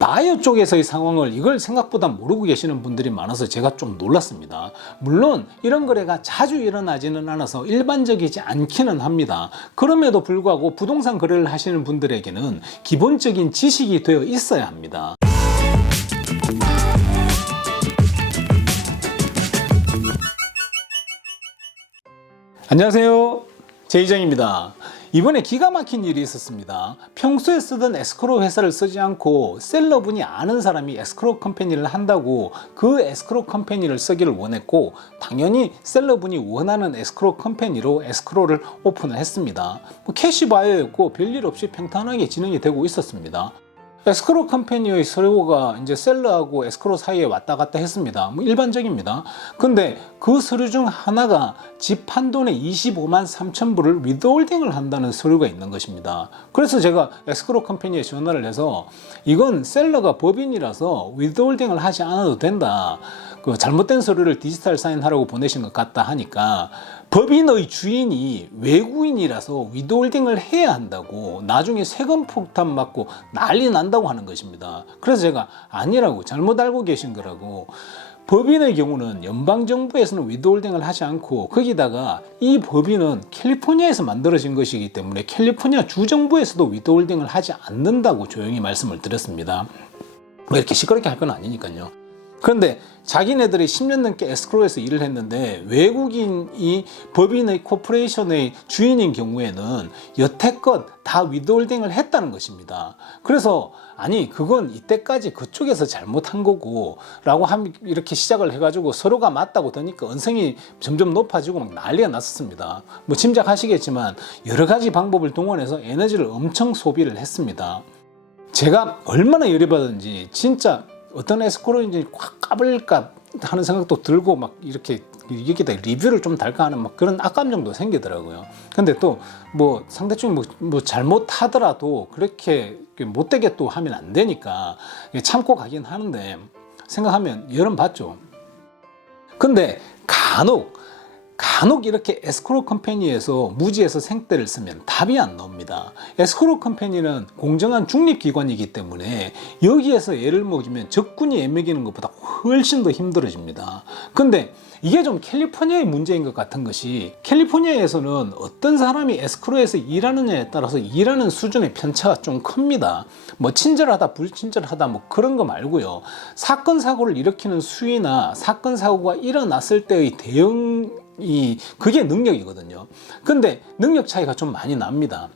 바이오 쪽에서의 상황을 이걸 생각보다 모르고 계시는 분들이 많아서 제가 좀 놀랐습니다. 물론 이런 거래가 자주 일어나지는 않아서 일반적이지 않기는 합니다. 그럼에도 불구하고 부동산 거래를 하시는 분들에게는 기본적인 지식이 되어 있어야 합니다. 안녕하세요, 제이정입니다. 이번에 기가 막힌 일이 있었습니다. 평소에 쓰던 에스크로 회사를 쓰지 않고 셀러분이 아는 사람이 에스크로 컴퍼니를 한다고 그 에스크로 컴퍼니를 쓰기를 원했고, 당연히 셀러분이 원하는 에스크로 컴퍼니로 에스크로를 오픈을 했습니다. 캐시 바이어였고 별일 없이 평탄하게 진행이 되고 있었습니다. 에스크로 컴퍼니의 서류가 이제 셀러하고 에스크로 사이에 왔다 갔다 했습니다. 일반적입니다. 근데 그 서류 중 하나가 집 한돈에 25만 3천 불을 위드홀딩을 한다는 서류가 있는 것입니다. 그래서 제가 에스크로 컴퍼니에 전화를 해서 이건 셀러가 법인이라서 위드홀딩을 하지 않아도 된다. 그 잘못된 서류를 디지털 사인하라고 보내신 것 같다 하니까, 법인의 주인이 외국인이라서 위드홀딩을 해야 한다고, 나중에 세금 폭탄 맞고 난리 난다고 하는 것입니다. 그래서 제가 아니라고, 잘못 알고 계신 거라고. 법인의 경우는 연방정부에서는 위드홀딩을 하지 않고, 거기다가 이 법인은 캘리포니아에서 만들어진 것이기 때문에 캘리포니아 주정부에서도 위드홀딩을 하지 않는다고 조용히 말씀을 드렸습니다. 뭐 이렇게 시끄럽게 할 건 아니니까요. 그런데 자기네들이 10년 넘게 에스크로에서 일을 했는데 외국인이 법인의 코퍼레이션의 주인인 경우에는 여태껏 다 위드홀딩을 했다는 것입니다. 그래서 아니 그건 이때까지 그쪽에서 잘못한 거고 라고 이렇게 시작을 해가지고 서로가 맞다고 더니까 언성이 점점 높아지고 막 난리가 났었습니다. 뭐 짐작하시겠지만 여러 가지 방법을 동원해서 에너지를 엄청 소비를 했습니다. 제가 얼마나 열이 받았는지, 진짜 어떤 에스크로인지 확 까불까 하는 생각도 들고 막 이렇게 여기다 리뷰를 좀 달까 하는 막 그런 악감정도 생기더라고요. 근데 또 뭐 상대쪽이 뭐 잘못하더라도 그렇게 못되게 또 하면 안 되니까 참고 가긴 하는데, 생각하면 열은 받죠. 근데 간혹 이렇게 에스크로 컴퍼니에서 무지에서 생떼를 쓰면 답이 안 나옵니다. 에스크로 컴퍼니는 공정한 중립기관이기 때문에 여기에서 애를 먹이면 적군이 애 먹이는 것보다 훨씬 더 힘들어집니다. 근데 이게 좀 캘리포니아의 문제인 것 같은 것이, 캘리포니아에서는 어떤 사람이 에스크로에서 일하느냐에 따라서 일하는 수준의 편차가 좀 큽니다. 뭐 친절하다 불친절하다 뭐 그런 거 말고요, 사건 사고를 일으키는 수위나 사건 사고가 일어났을 때의 대응이 그게 능력이거든요. 근데 능력 차이가 좀 많이 납니다.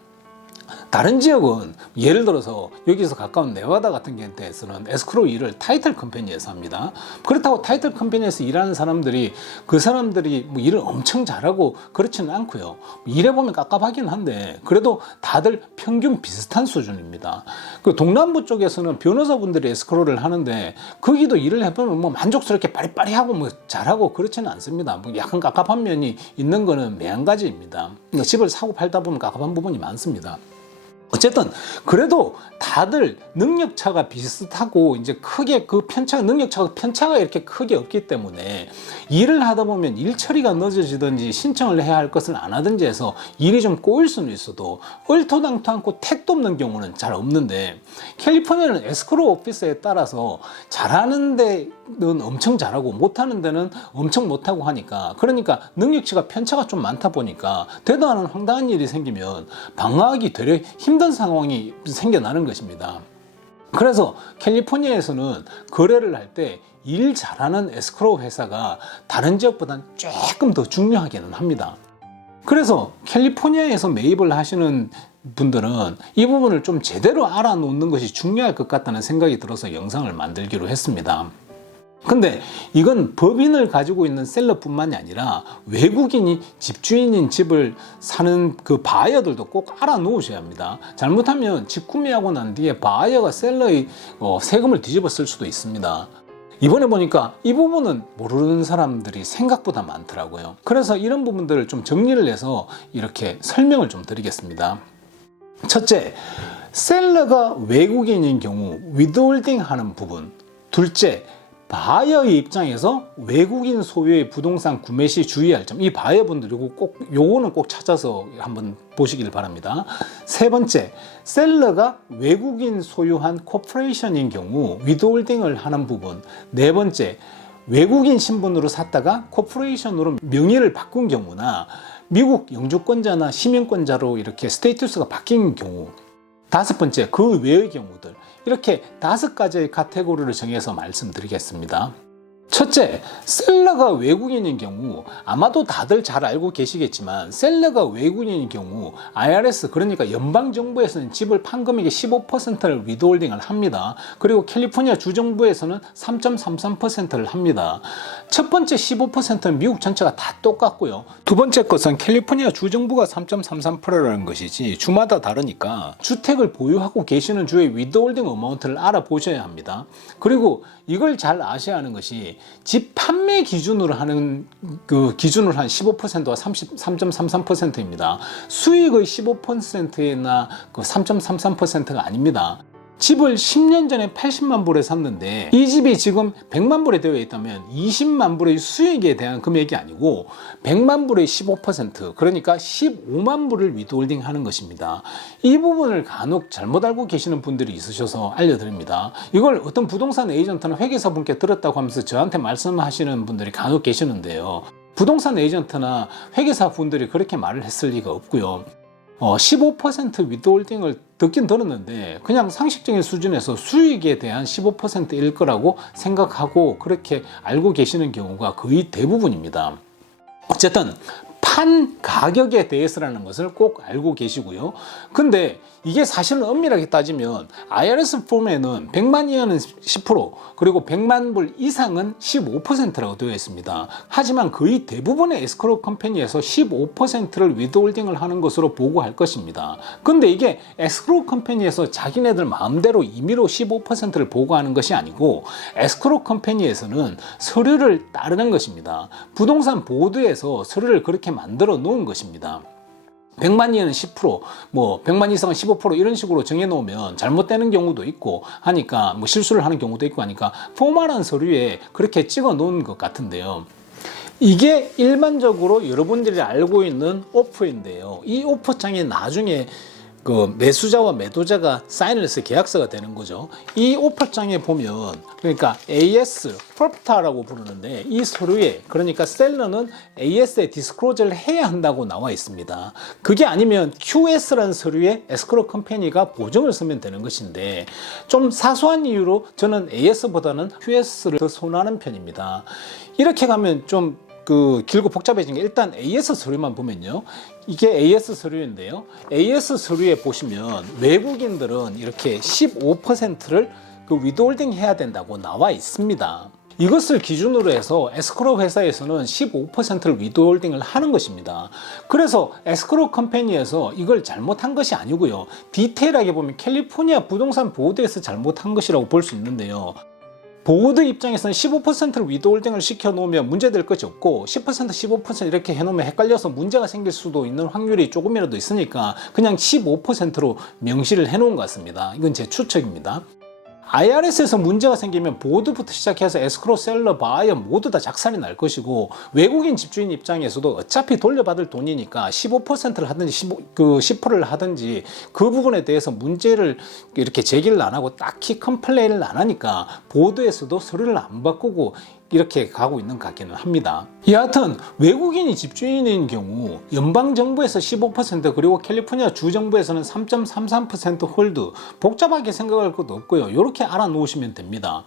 다른 지역은 예를 들어서 여기서 가까운 네바다 같은 경우에는 에스크로 일을 타이틀 컴퍼니에서 합니다. 그렇다고 타이틀 컴퍼니에서 일하는 사람들이 그 사람들이 뭐 일을 엄청 잘하고 그렇지는 않고요. 일해보면 깝깝하긴 한데 그래도 다들 평균 비슷한 수준입니다. 그 동남부 쪽에서는 변호사분들이 에스크로를 하는데 거기도 일을 해보면 뭐 만족스럽게 빠리빠리하고 뭐 잘하고 그렇지는 않습니다. 뭐 약간 깝깝한 면이 있는 거는 매한가지입니다. 집을 사고 팔다 보면 깝깝한 부분이 많습니다. 어쨌든 그래도 다들 능력차가 비슷하고 이제 크게 그 능력차가 이렇게 크게 없기 때문에 일을 하다 보면 일 처리가 늦어지든지 신청을 해야 할 것을 안 하든지 해서 일이 좀 꼬일 수는 있어도 얼토당토 않고 택도 없는 경우는 잘 없는데, 캘리포니아는 에스크로 오피스에 따라서 잘하는 데는 엄청 잘하고 못하는 데는 엄청 못하고 하니까, 그러니까 능력치가 편차가 좀 많다 보니까 되도 않은 황당한 일이 생기면 방어하기 되려 힘든 상황이 생겨나는 것입니다. 그래서 캘리포니아에서는 거래를 할 때 일 잘하는 에스크로 회사가 다른 지역보다는 조금 더 중요하기는 합니다. 그래서 캘리포니아에서 매입을 하시는 분들은 이 부분을 좀 제대로 알아놓는 것이 중요할 것 같다는 생각이 들어서 영상을 만들기로 했습니다. 근데 이건 법인을 가지고 있는 셀러뿐만이 아니라 외국인이 집주인인 집을 사는 그 바이어들도 꼭 알아놓으셔야 합니다. 잘못하면 집 구매하고 난 뒤에 바이어가 셀러의 세금을 뒤집어 쓸 수도 있습니다. 이번에 보니까 이 부분은 모르는 사람들이 생각보다 많더라고요. 그래서 이런 부분들을 좀 정리를 해서 이렇게 설명을 좀 드리겠습니다. 첫째, 셀러가 외국인인 경우 위드홀딩 하는 부분. 둘째, 바이어의 입장에서 외국인 소유의 부동산 구매 시 주의할 점, 이 바이어분들이 요거는 꼭 찾아서 한번 보시길 바랍니다. 세 번째, 셀러가 외국인 소유한 코퍼레이션인 경우 위드홀딩을 하는 부분. 네 번째, 외국인 신분으로 샀다가 코퍼레이션으로 명의를 바꾼 경우나 미국 영주권자나 시민권자로 이렇게 스테이투스가 바뀐 경우. 다섯 번째, 그 외의 경우들. 이렇게 5가지의 카테고리를 정해서 말씀드리겠습니다. 첫째, 셀러가 외국인인 경우 아마도 다들 잘 알고 계시겠지만 셀러가 외국인인 경우 IRS, 그러니까 연방정부에서는 집을 판 금액의 15%를 위드홀딩을 합니다. 그리고 캘리포니아 주정부에서는 3.33%를 합니다. 첫 번째 15%는 미국 전체가 다 똑같고요. 두 번째 것은 캘리포니아 주정부가 3.33%라는 것이지 주마다 다르니까 주택을 보유하고 계시는 주의 위드홀딩 어마운트를 알아보셔야 합니다. 그리고 이걸 잘 아셔야 하는 것이 집 판매 기준으로 하는 그 기준으로 한 15%와 3.33%입니다. 수익의 15%나 그 3.33%가 아닙니다. 집을 10년 전에 80만 불에 샀는데 이 집이 지금 100만 불에 되어 있다면 20만 불의 수익에 대한 금액이 아니고 100만 불의 15%, 그러니까 15만 불을 위드홀딩 하는 것입니다. 이 부분을 간혹 잘못 알고 계시는 분들이 있으셔서 알려드립니다. 이걸 어떤 부동산 에이전트나 회계사 분께 들었다고 하면서 저한테 말씀하시는 분들이 간혹 계시는데요. 부동산 에이전트나 회계사 분들이 그렇게 말을 했을 리가 없고요. 15% 위드홀딩을 듣긴 들었는데 그냥 상식적인 수준에서 수익에 대한 15%일 거라고 생각하고 그렇게 알고 계시는 경우가 거의 대부분입니다. 어쨌든 판 가격에 대해서라는 것을 꼭 알고 계시고요. 근데 이게 사실은 엄밀하게 따지면 IRS 폼에는 100만 이하는 10%, 그리고 100만 불 이상은 15%라고 되어 있습니다. 하지만 거의 대부분의 에스크로우 컴퍼니에서 15%를 위드홀딩을 하는 것으로 보고할 것입니다. 근데 이게 에스크로우 컴퍼니에서 자기네들 마음대로 임의로 15%를 보고하는 것이 아니고 에스크로우 컴퍼니에서는 서류를 따르는 것입니다. 부동산 보드에서 서류를 그렇게 만들어 놓은 것입니다. 100만 이하는 10%, 100만 이상은 15% 이런 식으로 정해놓으면 잘못되는 경우도 있고 하니까 실수를 하는 경우도 있고 하니까 포멀한 서류에 그렇게 찍어 놓은 것 같은데요. 이게 일반적으로 여러분들이 알고 있는 오퍼인데요. 이 오퍼장에 나중에 그 매수자와 매도자가 사인을 해서 계약서가 되는 거죠. 이 오퍼장에 보면 그러니까 AS, 프로프타라고 부르는데 이 서류에 그러니까 셀러는 AS에 디스클로저를 해야 한다고 나와 있습니다. 그게 아니면 QS라는 서류에 에스크로우 컴퍼니가 보증을 쓰면 되는 것인데 좀 사소한 이유로 저는 AS보다는 QS를 더 선호하는 편입니다. 이렇게 가면 좀 길고 복잡해진 게 일단 AS 서류만 보면요. 이게 AS 서류인데요. AS 서류에 보시면 외국인들은 이렇게 15%를 위드홀딩 해야 된다고 나와 있습니다. 이것을 기준으로 해서 에스크로우 회사에서는 15%를 위드홀딩을 하는 것입니다. 그래서 에스크로우 컴퍼니에서 이걸 잘못한 것이 아니고요. 디테일하게 보면 캘리포니아 부동산 보호대에서 잘못한 것이라고 볼 수 있는데요. 보호드 입장에서는 15%를 위드홀딩을 시켜놓으면 문제될 것이 없고 10%, 15% 이렇게 해놓으면 헷갈려서 문제가 생길 수도 있는 확률이 조금이라도 있으니까 그냥 15%로 명시를 해놓은 것 같습니다. 이건 제 추측입니다. IRS에서 문제가 생기면 보드부터 시작해서 에스크로우, 셀러, 바이어 모두 다 작살이 날 것이고 외국인 집주인 입장에서도 어차피 돌려받을 돈이니까 15%를 하든지 10%를 하든지 그 부분에 대해서 문제를 이렇게 제기를 안 하고 딱히 컴플레인을 안 하니까 보드에서도 서류를 안 바꾸고 이렇게 가고 있는 것 같기는 합니다. 여하튼 외국인이 집주인인 경우 연방정부에서 15% 그리고 캘리포니아 주정부에서는 3.33% 홀드, 복잡하게 생각할 것도 없고요. 이렇게 알아놓으시면 됩니다.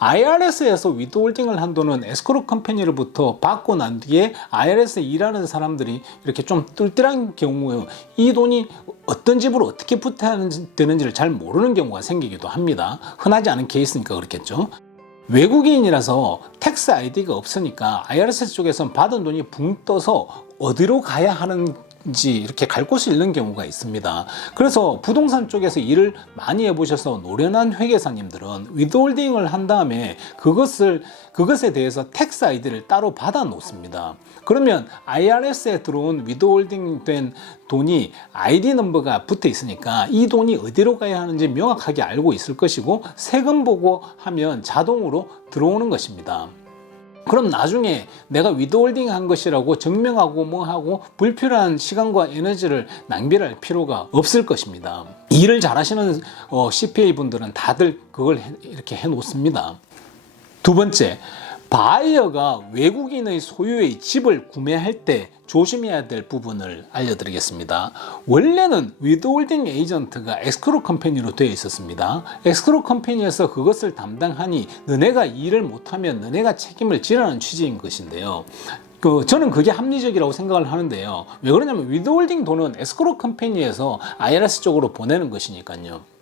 IRS에서 위드홀딩을 한 돈은 에스크로우 컴퍼니로부터 받고 난 뒤에 IRS에 일하는 사람들이 이렇게 좀 뜰뜰한 경우에 이 돈이 어떤 집으로 어떻게 붙어야 되는지를 잘 모르는 경우가 생기기도 합니다. 흔하지 않은 케이스니까 그렇겠죠. 외국인이라서 텍스 아이디가 없으니까 IRS 쪽에서는 받은 돈이 붕 떠서 어디로 가야 하는 어디인지 이렇게 갈 곳을 잃는 경우가 있습니다. 그래서 부동산 쪽에서 일을 많이 해보셔서 노련한 회계사님들은 위드홀딩을 한 다음에 그것에 대해서 텍스 아이디를 따로 받아 놓습니다. 그러면 IRS에 들어온 위드홀딩 된 돈이 아이디 넘버가 붙어 있으니까 이 돈이 어디로 가야 하는지 명확하게 알고 있을 것이고, 세금 보고 하면 자동으로 들어오는 것입니다. 그럼 나중에 내가 위드홀딩 한 것이라고 증명하고 뭐하고 불필요한 시간과 에너지를 낭비할 필요가 없을 것입니다. 일을 잘하시는 CPA 분들은 다들 그걸 이렇게 해 놓습니다. 두 번째, 바이어가 외국인의 소유의 집을 구매할 때 조심해야 될 부분을 알려드리겠습니다. 원래는 위드홀딩 에이전트가 에스크로 컴퍼니로 되어 있었습니다. 에스크로 컴퍼니에서 그것을 담당하니 너네가 일을 못하면 너네가 책임을 지라는 취지인 것인데요. 저는 그게 합리적이라고 생각을 하는데요. 왜 그러냐면 위드홀딩 돈은 에스크로 컴퍼니에서 IRS 쪽으로 보내는 것이니까요.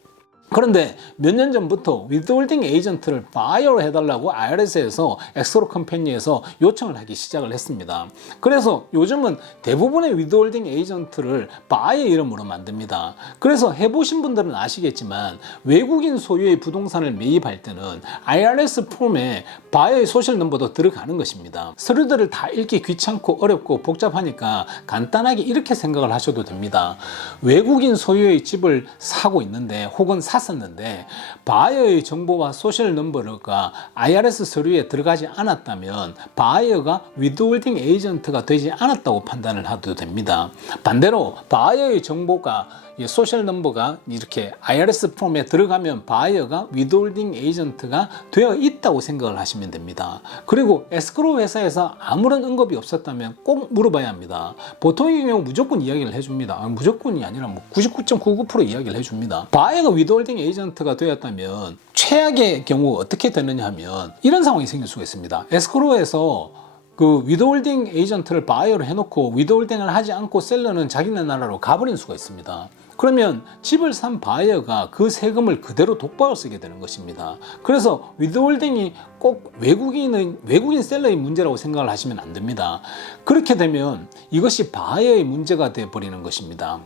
그런데 몇 년 전부터 위드홀딩 에이전트를 바이어로 해달라고 IRS에서 에스크로 컴퍼니에서 요청을 하기 시작을 했습니다. 그래서 요즘은 대부분의 위드홀딩 에이전트를 바이어 이름으로 만듭니다. 그래서 해보신 분들은 아시겠지만 외국인 소유의 부동산을 매입할 때는 IRS 폼에 바이어의 소셜 넘버도 들어가는 것입니다. 서류들을 다 읽기 귀찮고 어렵고 복잡하니까 간단하게 이렇게 생각을 하셔도 됩니다. 외국인 소유의 집을 사고 있는데 혹은 샀었는데 바이어의 정보와 소셜 넘버가 IRS 서류에 들어가지 않았다면 바이어가 위드홀딩 에이전트가 되지 않았다고 판단을 해도 됩니다. 반대로 바이어의 정보가 소셜 넘버가 이렇게 IRS 폼에 들어가면 바이어가 위드홀딩 에이전트가 되어 있다고 생각을 하시면 됩니다. 그리고 에스크로 회사에서 아무런 언급이 없었다면 꼭 물어봐야 합니다. 보통의 경우 무조건 이야기를 해줍니다. 무조건이 아니라 99.99% 이야기를 해줍니다. 바이어가 위드홀딩 에이전트가 되었다면 최악의 경우 어떻게 되느냐 하면 이런 상황이 생길 수가 있습니다. 에스크로에서 그 위드홀딩 에이전트를 바이어로 해놓고 위드홀딩을 하지 않고 셀러는 자기네 나라로 가버린 수가 있습니다. 그러면 집을 산 바이어가 그 세금을 그대로 독박을 쓰게 되는 것입니다. 그래서 위드홀딩이 꼭 외국인 셀러의 문제라고 생각을 하시면 안 됩니다. 그렇게 되면 이것이 바이어의 문제가 되어버리는 것입니다.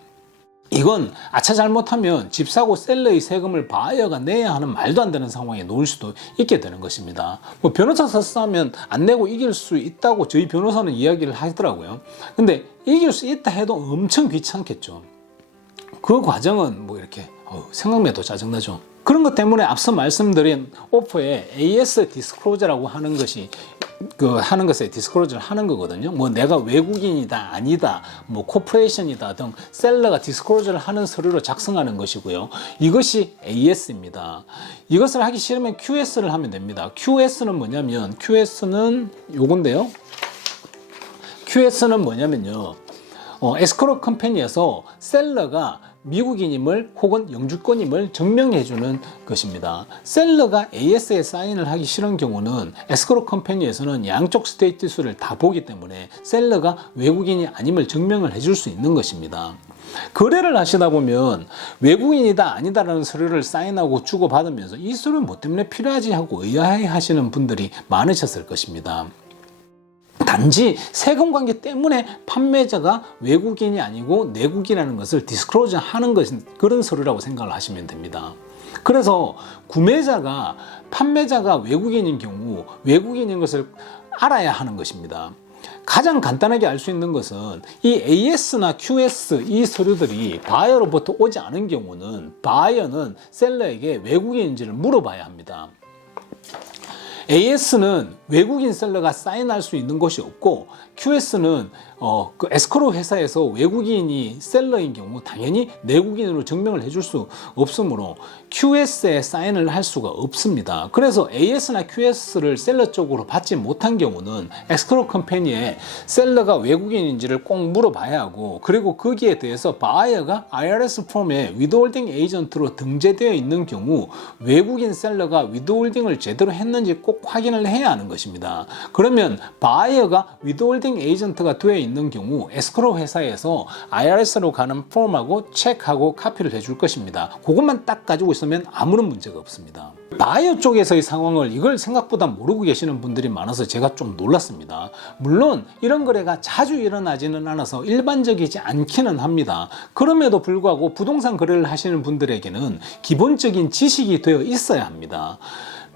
이건 아차 잘못하면 집 사고 셀러의 세금을 바이어가 내야 하는 말도 안 되는 상황에 놓을 수도 있게 되는 것입니다. 변호사 서스하면 안 내고 이길 수 있다고 저희 변호사는 이야기를 하더라고요. 근데 이길 수 있다 해도 엄청 귀찮겠죠. 그 과정은 이렇게 생각만 해도 짜증나죠. 그런 것 때문에 앞서 말씀드린 오퍼에 AS 디스클로저라고 하는 것이 하는 것에 디스클로저를 하는 거거든요. 내가 외국인이다 아니다 코퍼레이션이다 등 셀러가 디스클로저를 하는 서류로 작성하는 것이고요. 이것이 AS입니다. 이것을 하기 싫으면 QS를 하면 됩니다. QS는 뭐냐면 QS는 요건데요. QS는 뭐냐면요. 에스크로 컴퍼니에서 셀러가 미국인임을 혹은 영주권임을 증명해주는 것입니다. 셀러가 AS에 사인을 하기 싫은 경우는 에스크로 컴퍼니에서는 양쪽 스테이투스를 다 보기 때문에 셀러가 외국인이 아님을 증명을 해줄 수 있는 것입니다. 거래를 하시다 보면 외국인이다 아니다라는 서류를 사인하고 주고받으면서 이 서류는 뭐 때문에 필요하지 하고 의아해 하시는 분들이 많으셨을 것입니다. 단지 세금 관계 때문에 판매자가 외국인이 아니고 내국이라는 것을 디스클로저 하는 것은 그런 서류라고 생각을 하시면 됩니다. 그래서 구매자가 판매자가 외국인인 경우 외국인인 것을 알아야 하는 것입니다. 가장 간단하게 알 수 있는 것은 이 AS나 QS 이 서류들이 바이어로부터 오지 않은 경우는 바이어는 셀러에게 외국인인지를 물어봐야 합니다. AS는 외국인 셀러가 사인할 수 있는 것이 없고 QS는 그 에스크로 회사에서 외국인이 셀러인 경우 당연히 내국인으로 증명을 해줄 수 없으므로 QS에 사인을 할 수가 없습니다. 그래서 AS나 QS를 셀러 쪽으로 받지 못한 경우는 에스크로 컴퍼니에 셀러가 외국인인지를 꼭 물어봐야 하고, 그리고 거기에 대해서 바이어가 IRS 폼에 위드홀딩 에이전트로 등재되어 있는 경우 외국인 셀러가 위드홀딩을 제대로 했는지 꼭 확인을 해야 하는 것입니다. 그러면 바이어가 위드홀딩 에이전트가 되어 있는 경우 에스크로 회사에서 IRS로 가는 폼하고 체크하고 카피를 해줄 것입니다. 그것만 딱 가지고 있으면 아무런 문제가 없습니다. 바이어 쪽에서의 상황을 이걸 생각보다 모르고 계시는 분들이 많아서 제가 좀 놀랐습니다. 물론 이런 거래가 자주 일어나지는 않아서 일반적이지 않기는 합니다. 그럼에도 불구하고 부동산 거래를 하시는 분들에게는 기본적인 지식이 되어 있어야 합니다.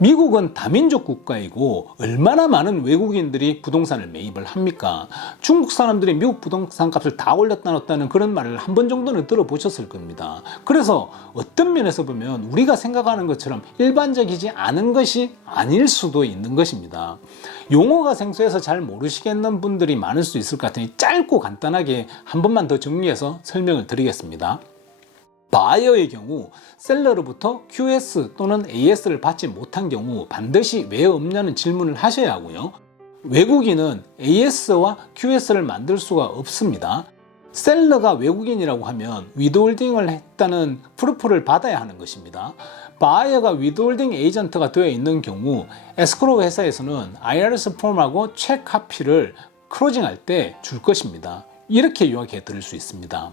미국은 다민족 국가이고 얼마나 많은 외국인들이 부동산을 매입을 합니까? 중국 사람들이 미국 부동산 값을 다 올렸다 놨다는 그런 말을 한 번 정도는 들어보셨을 겁니다. 그래서 어떤 면에서 보면 우리가 생각하는 것처럼 일반적이지 않은 것이 아닐 수도 있는 것입니다. 용어가 생소해서 잘 모르시겠는 분들이 많을 수 있을 것 같으니 짧고 간단하게 한 번만 더 정리해서 설명을 드리겠습니다. 바이어의 경우 셀러로부터 QS 또는 AS를 받지 못한 경우 반드시 왜 없냐는 질문을 하셔야 하고요. 외국인은 AS와 QS를 만들 수가 없습니다. 셀러가 외국인이라고 하면 위드홀딩을 했다는 프루프를 받아야 하는 것입니다. 바이어가 위드홀딩 에이전트가 되어 있는 경우 에스크로 회사에서는 IRS 폼하고 체크 카피를 클로징할 때 줄 것입니다. 이렇게 요약해 드릴 수 있습니다.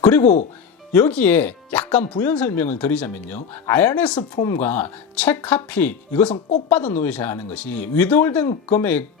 그리고 여기에 약간 부연 설명을 드리자면요. IRS 폼과 체크 카피 이것은 꼭 받아 놓으셔야 하는 것이 위드홀딩 금액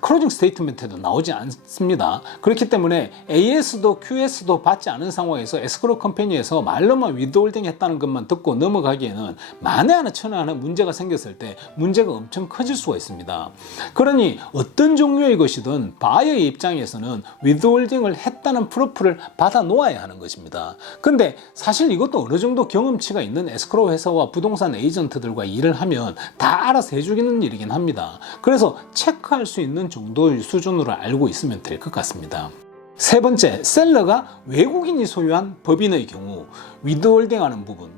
클로징 스테이트먼트에도 나오지 않습니다. 그렇기 때문에 AS도 QS도 받지 않은 상황에서 에스크로 컴퍼니에서 말로만 위드홀딩 했다는 것만 듣고 넘어가기에는 만에 하나 천에 하나 문제가 생겼을 때 문제가 엄청 커질 수가 있습니다. 그러니 어떤 종류의 것이든 바이어의 입장에서는 위드홀딩을 했다는 프루프를 받아 놓아야 하는 것입니다. 근데 사실 이것도 어느 정도 경험치가 있는 에스크로 회사와 부동산 에이전트들과 일을 하면 다 알아서 해주기는 일이긴 합니다. 그래서 체크할 수 있는 정도의 수준으로 알고 있으면 될 것 같습니다. 세 번째, 셀러가 외국인이 소유한 법인의 경우 위드홀딩하는 부분.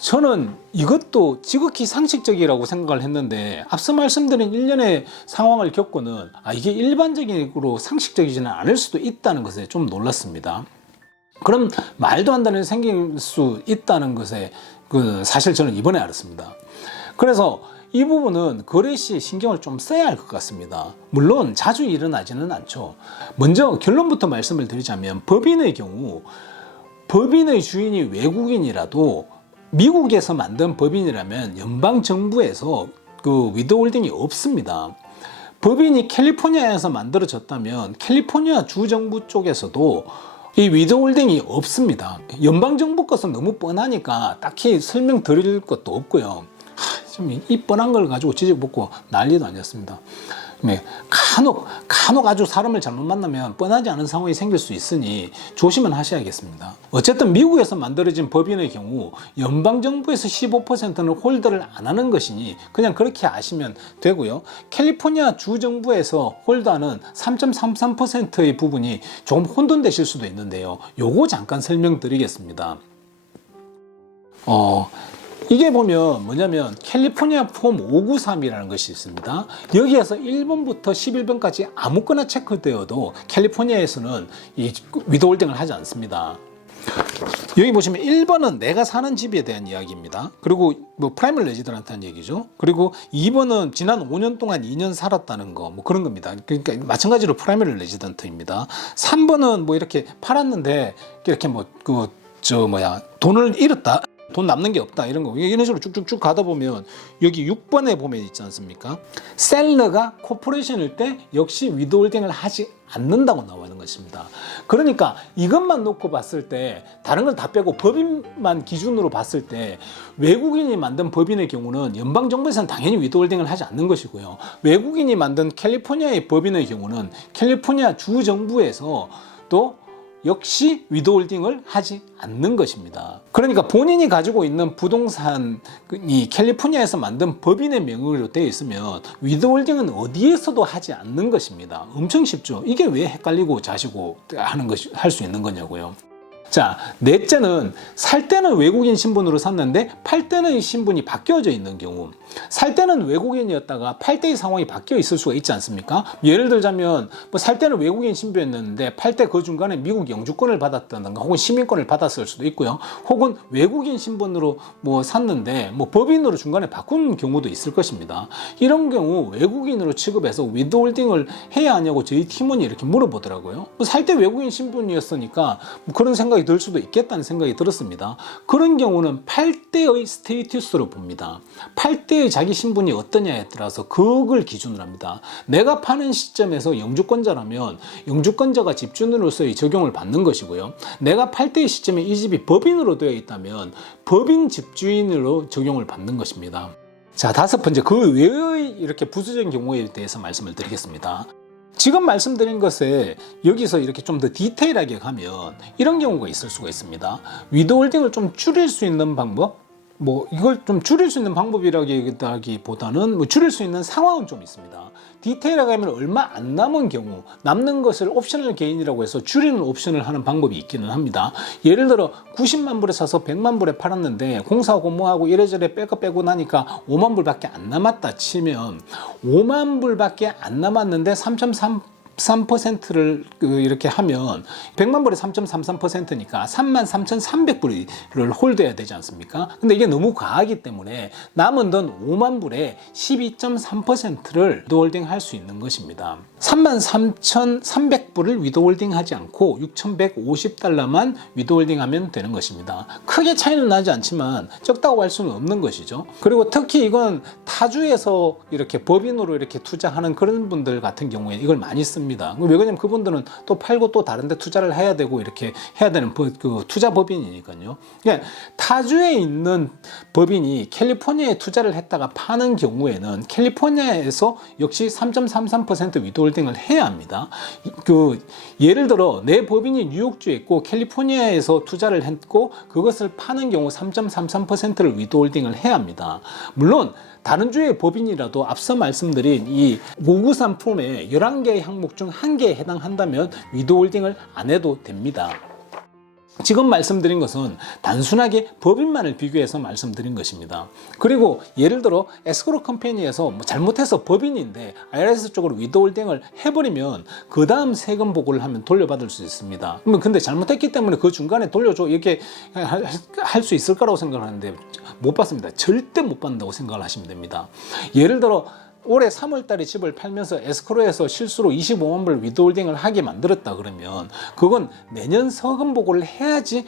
저는 이것도 지극히 상식적이라고 생각을 했는데 앞서 말씀드린 일련의 상황을 겪고는 이게 일반적으로 상식적이지는 않을 수도 있다는 것에 좀 놀랐습니다. 그럼 말도 안 되는 생길 수 있다는 것에 사실 저는 이번에 알았습니다. 그래서 이 부분은 거래 시 신경을 좀 써야 할 것 같습니다. 물론 자주 일어나지는 않죠. 먼저 결론부터 말씀을 드리자면 법인의 경우 법인의 주인이 외국인이라도 미국에서 만든 법인이라면 연방정부에서 위드홀딩이 없습니다. 법인이 캘리포니아에서 만들어졌다면 캘리포니아 주정부 쪽에서도 이 위드홀딩이 없습니다. 연방정부 것은 너무 뻔하니까 딱히 설명드릴 것도 없고요. 이 뻔한 걸 가지고 지적먹고 난리도 아니었습니다. 간혹 아주 사람을 잘못 만나면 뻔하지 않은 상황이 생길 수 있으니 조심은 하셔야겠습니다. 어쨌든 미국에서 만들어진 법인의 경우 연방정부에서 15%는 홀더를 안 하는 것이니 그냥 그렇게 아시면 되고요. 캘리포니아 주정부에서 홀더하는 3.33%의 부분이 조금 혼돈되실 수도 있는데요. 요거 잠깐 설명드리겠습니다. 이게 보면 뭐냐면 캘리포니아 폼 593이라는 것이 있습니다. 여기에서 1번부터 11번까지 아무거나 체크되어도 캘리포니아에서는 이 위드홀딩을 하지 않습니다. 여기 보시면 1번은 내가 사는 집에 대한 이야기입니다. 그리고 프라이머리 레지던트라는 얘기죠. 그리고 2번은 지난 5년 동안 2년 살았다는 거 그런 겁니다. 그러니까 마찬가지로 프라이머리 레지던트입니다. 3번은 이렇게 팔았는데 이렇게 돈을 잃었다. 돈 남는 게 없다 이런 거 이런 식으로 쭉쭉쭉 가다 보면 여기 6번에 보면 있지 않습니까? 셀러가 코퍼레이션일 때 역시 위드홀딩을 하지 않는다고 나와 있는 것입니다. 그러니까 이것만 놓고 봤을 때 다른 걸 다 빼고 법인만 기준으로 봤을 때 외국인이 만든 법인의 경우는 연방정부에서는 당연히 위드홀딩을 하지 않는 것이고요. 외국인이 만든 캘리포니아의 법인의 경우는 캘리포니아 주정부에서 또 역시 위드홀딩을 하지 않는 것입니다. 그러니까 본인이 가지고 있는 부동산이 캘리포니아에서 만든 법인의 명의로 되어 있으면 위드홀딩은 어디에서도 하지 않는 것입니다. 엄청 쉽죠. 이게 왜 헷갈리고 자시고 할 수 있는 거냐고요. 자, 넷째는 살 때는 외국인 신분으로 샀는데 팔 때는 신분이 바뀌어져 있는 경우. 살 때는 외국인이었다가 팔 때의 상황이 바뀌어 있을 수가 있지 않습니까? 예를 들자면 뭐 살 때는 외국인 신분이었는데 팔 때 그 중간에 미국 영주권을 받았다든가 혹은 시민권을 받았을 수도 있고요. 혹은 외국인 신분으로 뭐 샀는데 뭐 법인으로 중간에 바꾼 경우도 있을 것입니다. 이런 경우 외국인으로 취급해서 위드홀딩을 해야 하냐고 저희 팀원이 이렇게 물어보더라고요. 살 때 외국인 신분이었으니까 뭐 그런 생각이 들 수도 있겠다는 생각이 들었습니다. 그런 경우는 팔 때의 스테이투스로 봅니다. 팔 때의 자기 신분이 어떠냐에 따라서 그걸 기준으로 합니다. 내가 파는 시점에서 영주권자라면 영주권자가 집주인으로서의 적용을 받는 것이고요. 내가 팔 때의 시점에 이 집이 법인으로 되어 있다면 법인 집주인으로 적용을 받는 것입니다. 자, 다섯 번째, 그 외의 이렇게 부수적인 경우에 대해서 말씀을 드리겠습니다. 지금 말씀드린 것에 여기서 이렇게 좀 더 디테일하게 가면 이런 경우가 있을 수가 있습니다. 위드홀딩을 좀 줄일 수 있는 방법? 뭐 이걸 좀 줄일 수 있는 방법이라기보다는 뭐 줄일 수 있는 상황은 좀 있습니다. 디테일하게 하면 얼마 안 남은 경우 남는 것을 옵셔널 게인이라고 해서 줄이는 옵션을 하는 방법이 있기는 합니다. 예를 들어 90만 불에 사서 100만 불에 팔았는데 공사하고 뭐하고 이래저래 빼고 나니까 5만 불밖에 안 남았다 치면 5만 불밖에 안 남았는데 3.33%를 이렇게 하면 100만 불에 3.33%니까 33,300불을 홀드해야 되지 않습니까? 근데 이게 너무 과하기 때문에 남은 돈 5만 불에 12.3%를 위드홀딩 할 수 있는 것입니다. 33,300불을 위드홀딩 하지 않고 6,150달러만 위드홀딩 하면 되는 것입니다. 크게 차이는 나지 않지만 적다고 할 수는 없는 것이죠. 그리고 특히 이건 타주에서 이렇게 법인으로 이렇게 투자하는 그런 분들 같은 경우에 이걸 많이 씁니다. 왜 그러냐면 그분들은 또 팔고 또 다른 데 투자를 해야 되고 이렇게 해야 되는 그 투자 법인이니까요. 그러니까 타주에 있는 법인이 캘리포니아에 투자를 했다가 파는 경우에는 캘리포니아에서 역시 3.33% 위드홀딩을 해야 합니다. 예를 들어 내 법인이 뉴욕주에 있고 캘리포니아에서 투자를 했고 그것을 파는 경우 3.33%를 위드홀딩을 해야 합니다. 물론 다른 주의 법인이라도 앞서 말씀드린 이 593 폼의 11개의 항목 중 1개에 해당한다면 위드홀딩을 안 해도 됩니다. 지금 말씀드린 것은 단순하게 법인만을 비교해서 말씀드린 것입니다. 그리고 예를 들어 에스크로 컴퍼니에서 뭐 잘못해서 법인인데 IRS 쪽으로 위드홀딩을 해버리면 그 다음 세금 보고를 하면 돌려받을 수 있습니다. 근데 잘못했기 때문에 그 중간에 돌려줘 이렇게 할 수 있을 거라고 생각하는데 못 받습니다. 절대 못 받는다고 생각을 하시면 됩니다. 예를 들어 올해 3월달에 집을 팔면서 에스크로에서 실수로 25만 불 위드홀딩을 하게 만들었다 그러면 그건 내년 세금 보고를 해야지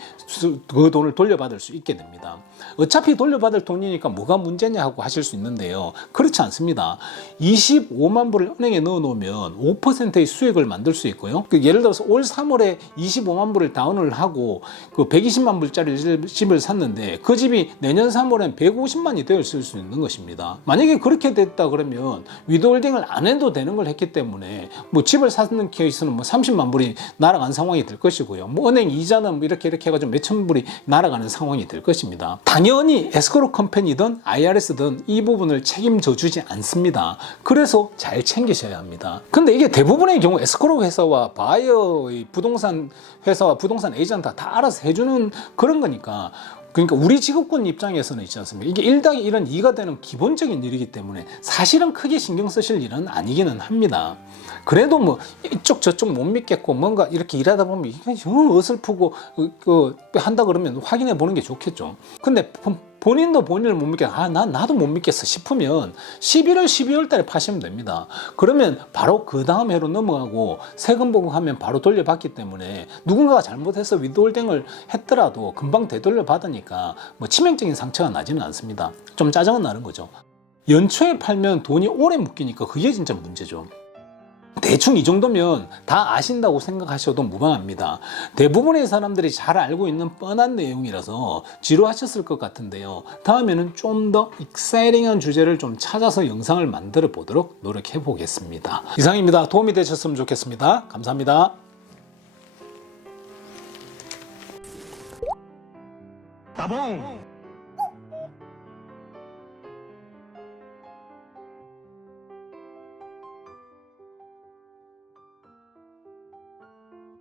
그 돈을 돌려받을 수 있게 됩니다. 어차피 돌려받을 돈이니까 뭐가 문제냐 하고 하실 수 있는데요. 그렇지 않습니다. 25만 불을 은행에 넣어 놓으면 5%의 수익을 만들 수 있고요. 예를 들어서 올 3월에 25만 불을 다운을 하고 그 120만 불짜리 집을 샀는데 그 집이 내년 3월엔 150만이 되었을 수 있는 것입니다. 만약에 그렇게 됐다 그러면 위드홀딩을 안 해도 되는 걸 했기 때문에 뭐 집을 사는 케이스는 뭐 30만 불이 날아간 상황이 될 것이고요. 뭐 은행 이자는 뭐 이렇게 해가지고 몇천 불이 날아가는 상황이 될 것입니다. 당연히 에스크로 컴퍼니든 IRS든 이 부분을 책임져 주지 않습니다. 그래서 잘 챙기셔야 합니다. 근데 이게 대부분의 경우 에스크로 회사와 바이어의 부동산 회사와 부동산 에이전트가 다 알아서 해주는 그런 거니까 그러니까 우리 직업군 입장에서는 있지 않습니까? 이게 1+1은 2가 되는 기본적인 일이기 때문에 사실은 크게 신경 쓰실 일은 아니기는 합니다. 그래도 뭐 이쪽 저쪽 못 믿겠고 뭔가 이렇게 일하다 보면 어설프고 한다 그러면 확인해 보는 게 좋겠죠. 근데 본인도 본인을 못 믿겠어. 나도 못 믿겠어 싶으면 11월, 12월 달에 파시면 됩니다. 그러면 바로 그 다음 해로 넘어가고 세금 보고하면 바로 돌려받기 때문에 누군가가 잘못해서 위드홀딩을 했더라도 금방 되돌려 받으니까 뭐 치명적인 상처가 나지는 않습니다. 좀 짜증은 나는 거죠. 연초에 팔면 돈이 오래 묶이니까 그게 진짜 문제죠. 대충 이 정도면 다 아신다고 생각하셔도 무방합니다. 대부분의 사람들이 잘 알고 있는 뻔한 내용이라서 지루하셨을 것 같은데요. 다음에는 좀 더 익사이팅한 주제를 좀 찾아서 영상을 만들어 보도록 노력해 보겠습니다. 이상입니다. 도움이 되셨으면 좋겠습니다. 감사합니다. 따봉!